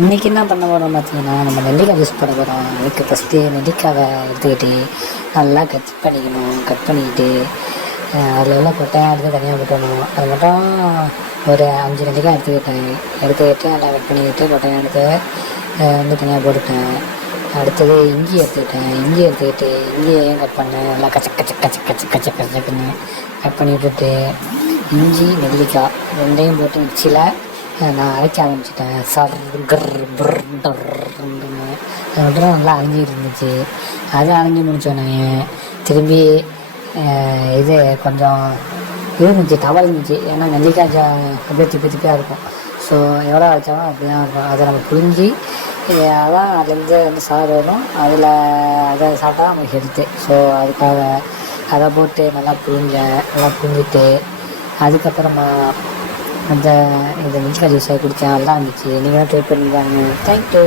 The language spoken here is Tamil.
இன்றைக்கி என்ன பண்ண போகிறோம் பார்த்தீங்கன்னா நம்ம நெல்லிக்காய் ஜூஸ் போட போகிறோம் அதுக்கு ஃபஸ்ட்டு நெல்லிக்காவை எடுத்துக்கிட்டு நல்லா கட் பண்ணிக்கணும். கட் பண்ணிக்கிட்டு அதில் உள்ள கொட்டையாக எடுத்து தனியாக போட்டணும் அது மட்டும் ஒரு அஞ்சு நெல்லிக்காய் எடுத்துக்கிட்டேன். எடுத்துக்கிட்டு நல்லா கட் பண்ணிக்கிட்டு கொட்டையாக எடுத்து வந்து தனியாக போட்டுட்டேன். அடுத்தது இஞ்சி எடுத்துக்கிட்டேன். இஞ்சி எடுத்துக்கிட்டு இஞ்சியையும் கட் பண்ணேன். நல்லா கச்ச கச்ச கச்ச கச்ச கச்ச கச்சக்குன்னு கட் பண்ணி விட்டுட்டு இஞ்சி நெல்லிக்காய் ரெண்டையும் போட்டு மிக்சியில் நான் அரைக்க ஆரம்பிச்சிட்டேன். சர் கர் புர் டர்ன்னு அதுக்கப்புறம் நல்லா அரைஞ்சிட்டு இருந்துச்சு. அது அழிஞ்சு முடிச்சோடனே திரும்பி இது கொஞ்சம் இருந்துச்சு டவல் இருந்துச்சு. ஏன்னா நெல்லிக்காய் அப்படியே திப்பி திப்பியாக இருக்கும். ஸோ எவ்வளோ அழைச்சாலும் அப்படி தான் இருக்கும். அதை நம்ம புரிஞ்சு அதான் அதுலேருந்து வந்து சார் வரும். அதில் அதை சாப்பிட்டா நமக்கு ஹெல்த்து ஸோ அதுக்காக அதை போட்டு நல்லா புரிஞ்சேன் நல்லா புழிஞ்சிட்டு அதுக்கப்புறமா அந்த இந்த மில்கா ஜூஸை குடித்தேன் நல்லா இருந்துச்சு. நீங்களும் ட்ரை பண்ணி பாருங்க. தேங்க்யூ